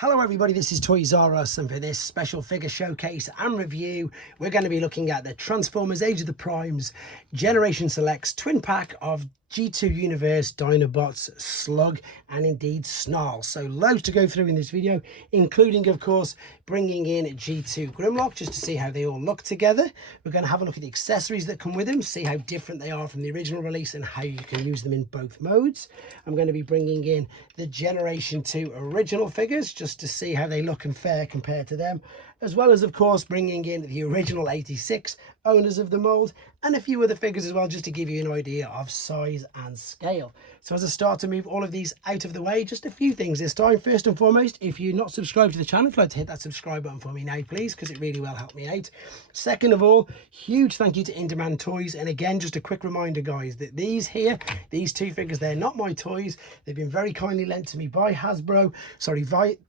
Hello everybody, this is Toys R Us, and for this special figure showcase and review, we're going to be looking at the Transformers Age of the Primes Generation Selects twin pack of G2 Universe Dinobots, Slug and indeed Snarl. So loads to go through in this video, including of course bringing in G2 Grimlock just to see how they all look together. We're going to have a look at the accessories that come with them, see how different they are from the original release and how you can use them in both modes. I'm going to be bringing in the Generation 2 original figures just to see how they look and fare compared to them, as well as of course bringing in the original 86 owners of the mold and a few other figures as well, just to give you an idea of size and scale. So as I start to move all of these out of the way, just a few things this time. First and foremost, if you're not subscribed to the channel, if you'd like to hit that subscribe button for me now please, because it really will help me out. Second of all, huge thank you to Indemand Toys, and again just a quick reminder guys that these two figures, they're not my toys. They've been very kindly lent to me by Hasbro,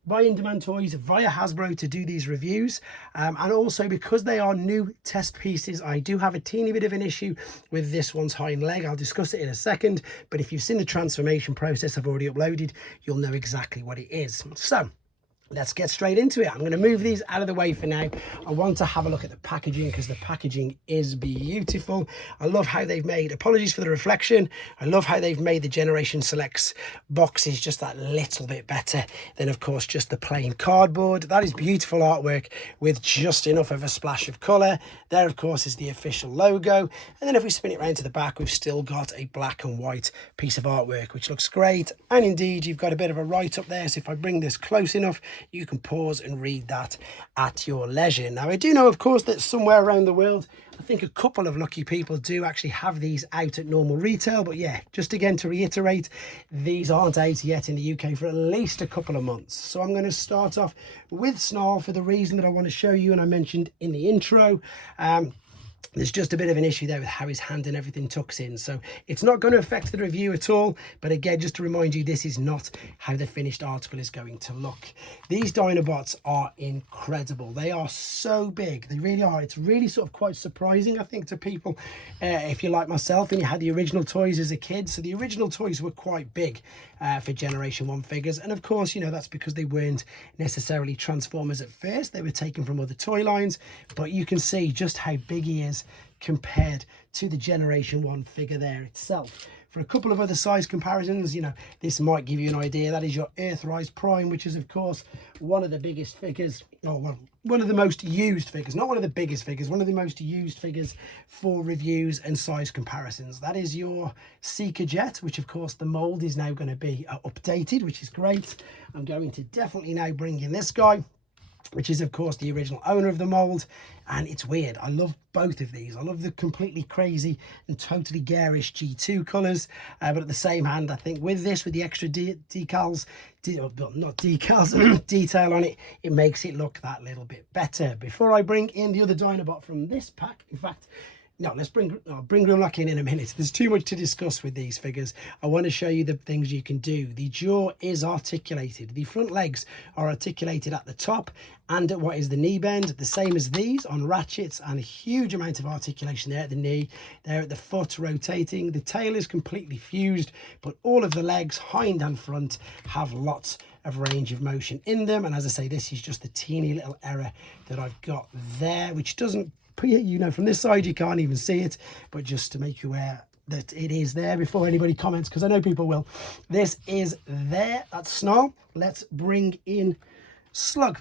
by Indemand Toys via Hasbro to do these reviews, and also because they are new test pieces, I do have a teeny bit of an issue with this one's hind leg. I'll discuss it in a second, but if you've seen the transformation process I've already uploaded, you'll know exactly what it is. So let's get straight into it. I'm going to move these out of the way for now. I want to have a look at the packaging because the packaging is beautiful. I love how they've made, apologies for the reflection, I love how they've made the Generation Selects boxes just that little bit better than of course just the plain cardboard. That is beautiful artwork with just enough of a splash of colour. There of course is the official logo, and then if we spin it around to the back, we've still got a black and white piece of artwork which looks great, and indeed you've got a bit of a write-up there, so if I bring this close enough you can pause and read that at your leisure. Now I do know of course that somewhere around the world, I think a couple of lucky people do actually have these out at normal retail, but yeah, just again to reiterate, these aren't out yet in the UK for at least a couple of months. So I'm going to start off with Snarl for the reason that I want to show you, and I mentioned in the intro, there's just a bit of an issue there with how his hand and everything tucks in, so it's not going to affect the review at all. But again, just to remind you, this is not how the finished article is going to look. These Dinobots are incredible. They are so big, they really are. It's really sort of quite surprising, I think, to people if you're like myself and you had the original toys as a kid. So the original toys were quite big for Generation 1 figures, and of course, you know, that's because they weren't necessarily Transformers at first. They were taken from other toy lines, but you can see just how big he is compared to the Generation 1 figure there itself. For a couple of other size comparisons, you know, this might give you an idea. That is your Earthrise Prime, which is of course one of the biggest figures, or well, one of the most used figures, not one of the biggest figures, one of the most used figures for reviews and size comparisons. That is your Seeker Jet, which of course the mold is now going to be updated, which is great. I'm going to definitely now bring in this guy, which is of course the original owner of the mold, and it's weird. I love both of these. I love the completely crazy and totally garish G2 colours, but at the same hand, I think with this, with the extra decals, not decals, detail on it, it makes it look that little bit better. Before I bring in the other Dinobot from this pack, in fact, no, I'll bring Grimlock in a minute. There's too much to discuss with these figures. I want to show you the things you can do. The jaw is articulated. The front legs are articulated at the top and at what is the knee bend, the same as these on ratchets, and a huge amount of articulation there at the knee, there at the foot rotating. The tail is completely fused, but all of the legs, hind and front, have lots of range of motion in them. And as I say, this is just the teeny little error that I've got there, which doesn't, you know, from this side you can't even see it, but just to make you aware that it is there before anybody comments, because I know people will. This is there. That's Snarl. Let's bring in Slug.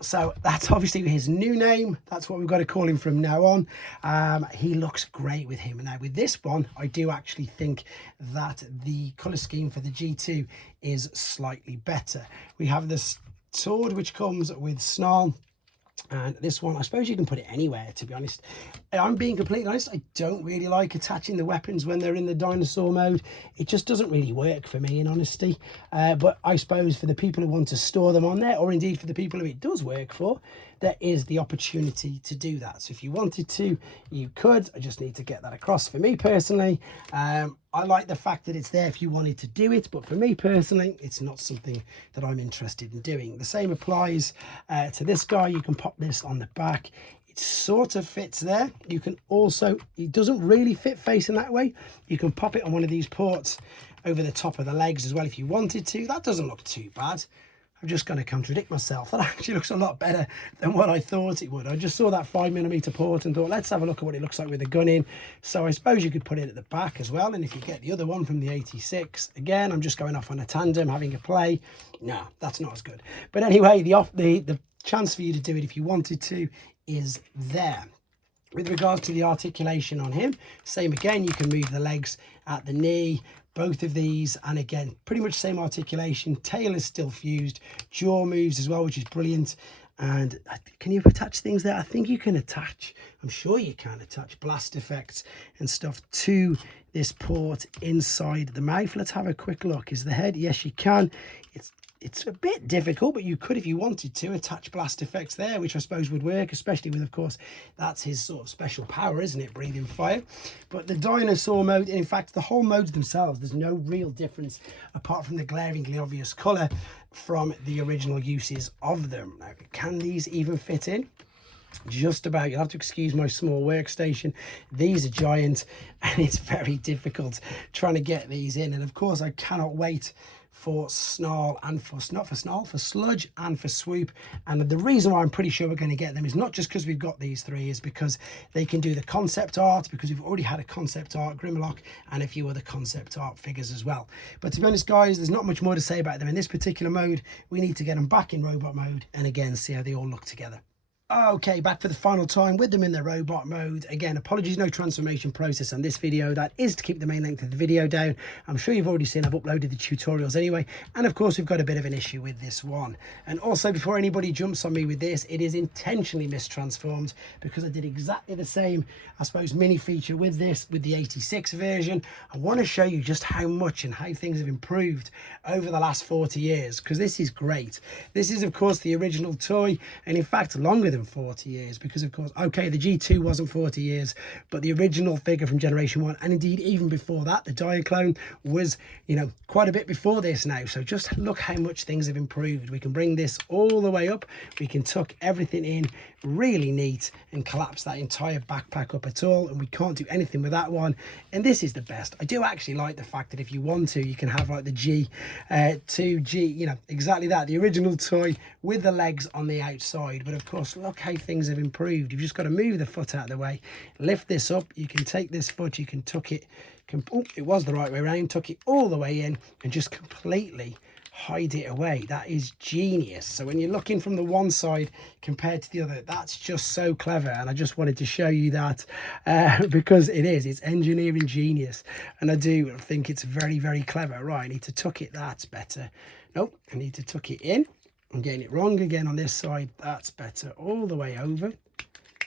So that's obviously his new name. That's what we've got to call him from now on. He looks great with him. Now with this one, I do actually think that the colour scheme for the G2 is slightly better. We have this sword which comes with Snarl, and this one, I suppose you can put it anywhere, to be honest. I'm being completely honest, I don't really like attaching the weapons when they're in the dinosaur mode. It just doesn't really work for me, in honesty. But I suppose for the people who want to store them on there, or indeed for the people who it does work for, there is the opportunity to do that. So if you wanted to, you could. I just need to get that across. For me personally, I like the fact that it's there if you wanted to do it, but for me personally, it's not something that I'm interested in doing. The same applies to this guy. You can pop this on the back. It sort of fits there. You can also, it doesn't really fit facing that way. You can pop it on one of these ports over the top of the legs as well if you wanted to. That doesn't look too bad. I'm just going to contradict myself. That actually looks a lot better than what I thought it would. I just saw that 5mm port and thought, let's have a look at what it looks like with the gun in. So I suppose you could put it at the back as well. And if you get the other one from the 86, again, I'm just going off on a tandem, having a play. No, that's not as good. But anyway, the chance for you to do it if you wanted to is there. With regards to the articulation on him, same again, you can move the legs at the knee, both of these, and again, pretty much same articulation. Tail is still fused, jaw moves as well, which is brilliant. And can you attach things there? I think you can attach, I'm sure you can attach blast effects and stuff to this port inside the mouth. Let's have a quick look. Is the head? Yes, you can. It's a bit difficult, but you could, if you wanted to, attach blast effects there, which I suppose would work, especially with, of course, that's his sort of special power, isn't it? Breathing fire. But the dinosaur mode, in fact, the whole modes themselves, there's no real difference apart from the glaringly obvious colour from the original uses of them. Now, can these even fit in? Just about. You'll have to excuse my small workstation. These are giant, and it's very difficult trying to get these in. And of course, I cannot wait for Snarl and for Sludge and for Swoop. And the reason why I'm pretty sure we're going to get them is not just because we've got these three, is because they can do the concept art, because we've already had a concept art Grimlock and a few other concept art figures as well. But to be honest, guys, there's not much more to say about them in this particular mode. We need to get them back in robot mode and again see how they all look together. Okay, back for the final time with them in their robot mode. Again, apologies, no transformation process on this video. That is to keep the main length of the video down. I'm sure you've already seen I've uploaded the tutorials anyway. And of course, we've got a bit of an issue with this one. And also, before anybody jumps on me with this, it is intentionally mistransformed because I did exactly the same, I suppose, mini feature with this, with the 86 version. I want to show you just how much and how things have improved over the last 40 years, because this is great. This is, of course, the original toy, and in fact, longer than 40 years, because of course, okay, the G2 wasn't 40 years, but the original figure from generation 1, and indeed even before that, the Diaclone was, you know, quite a bit before this now. So just look how much things have improved. We can bring this all the way up, we can tuck everything in really neat and collapse that entire backpack up at all, and we can't do anything with that one. And this is the best. I do actually like the fact that if you want to, you can have like the G2G, you know, exactly that, the original toy with the legs on the outside. But of course, look how things have improved. You've just got to move the foot out of the way, lift this up, you can take this foot, you can tuck it, oh, it was the right way around, tuck it all the way in and just completely hide it away. That is genius. So when you're looking from the one side compared to the other, that's just so clever. And I just wanted to show you that because it's engineering genius, and I do think it's very, very clever. Right, I need to tuck it, that's better. Nope, I need to tuck it in. I'm getting it wrong again on this side. That's better. All the way over,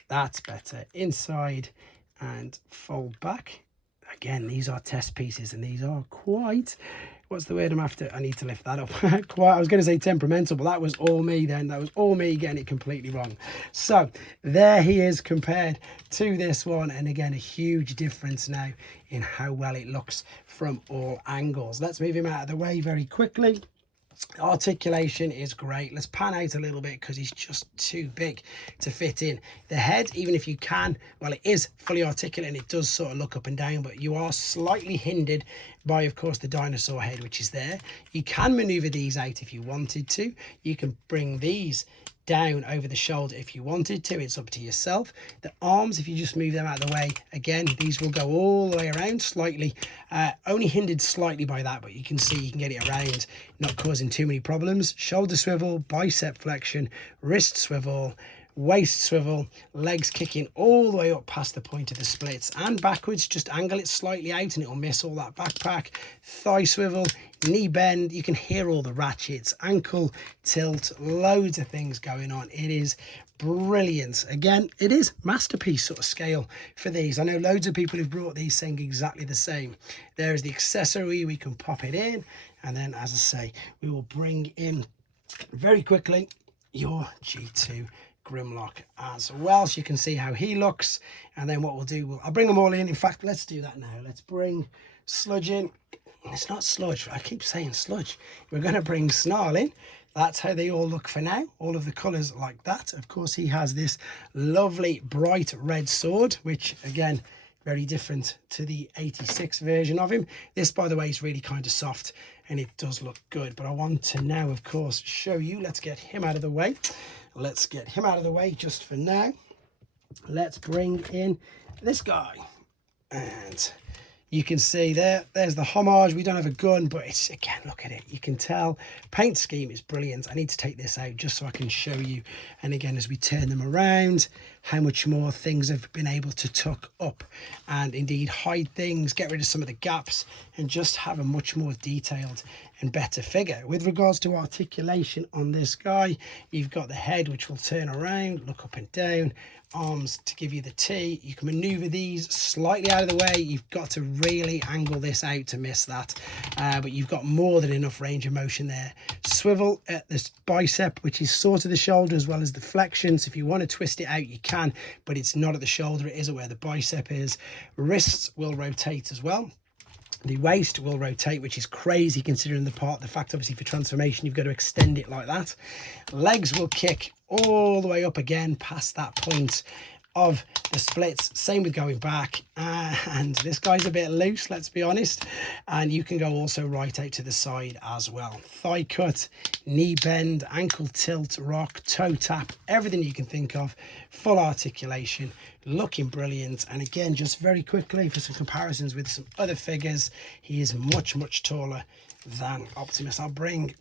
that's better. Inside and fold back. Again, these are test pieces, and these are quite, what's the word I'm after? I need to lift that up. Quite, I was going to say temperamental, but that was all me then. That was all me getting it completely wrong. So there he is compared to this one. And again, a huge difference now in how well it looks from all angles. Let's move him out of the way very quickly. Articulation is great. Let's pan out a little bit because he's just too big to fit in. The head, even if you can, well, it is fully articulate and it does sort of look up and down, but you are slightly hindered by, of course, the dinosaur head, which is there. You can maneuver these out if you wanted to. You can bring these down over the shoulder if you wanted to. It's up to yourself. The arms, if you just move them out of the way, again, these will go all the way around slightly, only hindered slightly by that, but you can see you can get it around, not causing too many problems. Shoulder swivel, bicep flexion, wrist swivel, waist swivel, legs kicking all the way up past the point of the splits and backwards. Just angle it slightly out and it'll miss all that backpack. Thigh swivel, knee bend, you can hear all the ratchets, ankle tilt, loads of things going on. It is brilliant. Again, it is masterpiece sort of scale for these. I know loads of people who've brought these saying exactly the same. There's the accessory, we can pop it in, and then, as I say, we will bring in very quickly your G2 Grimlock as well, so you can see how he looks. And then what we'll do, I'll bring them all in. In fact, let's do that now. Let's bring Sludge in. It's not Sludge, I keep saying Sludge. We're going to bring Snarl in. That's how they all look for now, all of the colours like that. Of course, he has this lovely bright red sword, which again, Very different to the 86 version of him. This, by the way, is really kind of soft and it does look good. But I want to now, of course, show you. Let's get him out of the way. Let's get him out of the way just for now. Let's bring in this guy. And you can see there's the homage. We don't have a gun, but it's, again, look at it. You can tell paint scheme is brilliant. I need to take this out just so I can show you. And again, as we turn them around, how much more things have been able to tuck up and indeed hide things, get rid of some of the gaps, and just have a much more detailed and better figure. With regards to articulation on this guy, you've got the head, which will turn around, look up and down, arms to give you the T. You can maneuver these slightly out of the way. You've got to really angle this out to miss that, but you've got more than enough range of motion there. Swivel at this bicep, which is sort of the shoulder as well as the flexion. So if you want to twist it out, you can, but it's not at the shoulder, it is where the bicep is. Wrists will rotate as well. The waist will rotate, which is crazy considering the fact obviously for transformation you've got to extend it like that. Legs will kick all the way up again past that point of the splits. Same with going back, and this guy's a bit loose, let's be honest, and you can go also right out to the side as well. Thigh cut, knee bend, ankle tilt, rock, toe tap, everything you can think of. Full articulation, looking brilliant. And again, just very quickly for some comparisons with some other figures, he is much taller than Optimus. I'll bring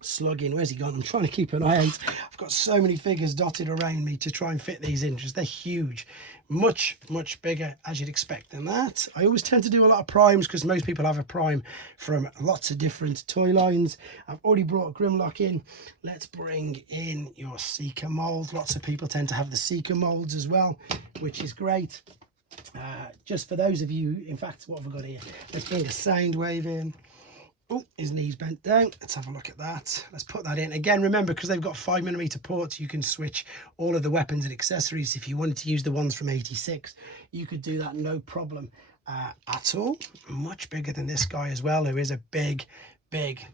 Slug in. Where's he gone? I'm trying to keep an eye out. I've got so many figures dotted around me to try and fit these in. They're huge, much bigger as you'd expect than that. I always tend to do a lot of primes because most people have a prime from lots of different toy lines. I've already brought Grimlock in. Let's bring in your Seeker mold. Lots of people tend to have the Seeker molds as well, which is great. Just for those of you, in fact, what have I got here? Let's bring a Soundwave in. Oh, his knee's bent down. Let's have a look at that. Let's put that in. Again, remember, because they've got 5mm ports, you can switch all of the weapons and accessories. If you wanted to use the ones from 86, you could do that no problem at all. Much bigger than this guy as well, who is a big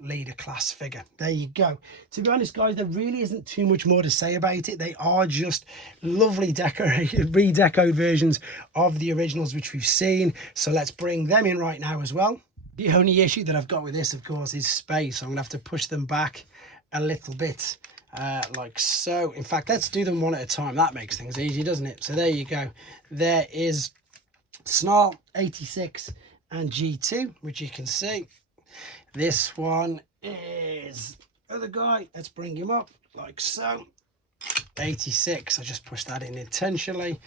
leader class figure. There you go. To be honest, guys, there really isn't too much more to say about it. They are just lovely decorated, redecoed versions of the originals which we've seen. So let's bring them in right now as well. The only issue that I've got with this, of course, is space. I'm going to have to push them back a little bit, like so. In fact, let's do them one at a time. That makes things easy, doesn't it? So there you go. There is Snarl 86 and G2, which you can see. This one is other guy. Let's bring him up like so. 86. I just pushed that in intentionally.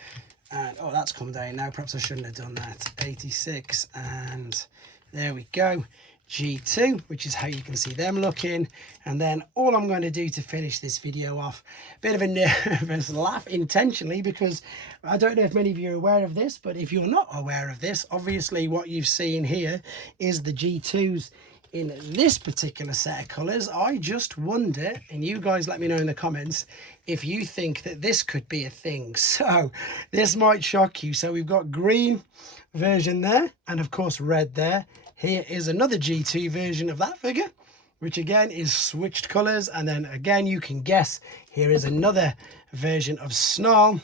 And oh, that's come down now. Perhaps I shouldn't have done that. 86 and there we go. G2, which is how you can see them looking. And then all I'm going to do to finish this video off, a bit of a nervous laugh intentionally, because I don't know if many of you are aware of this, but if you're not aware of this, obviously what you've seen here is the G2s in this particular set of colours. I just wonder, and you guys let me know in the comments, if you think that this could be a thing. So this might shock you. So we've got green version there, and of course red there. Here is another G2 version of that figure, which again is switched colours. And then again, you can guess, here is another version of Snarl,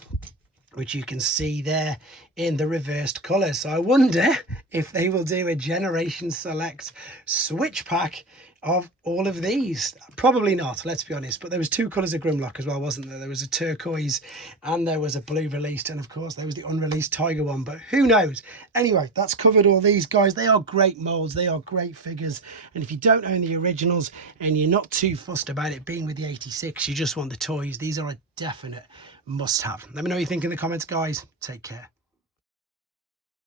which you can see there in the reversed colours. So I wonder if they will do a Generation Select switch pack of all of these. Probably not, let's be honest. But there was two colours of Grimlock as well, wasn't there? There was a turquoise and there was a blue released, and of course there was the unreleased tiger one, but who knows? Anyway, that's covered all these guys. They are great molds, they are great figures, and if you don't own the originals and you're not too fussed about it being with the 86, you just want the toys, these are a definite must have. Let me know what you think in the comments, guys. Take care.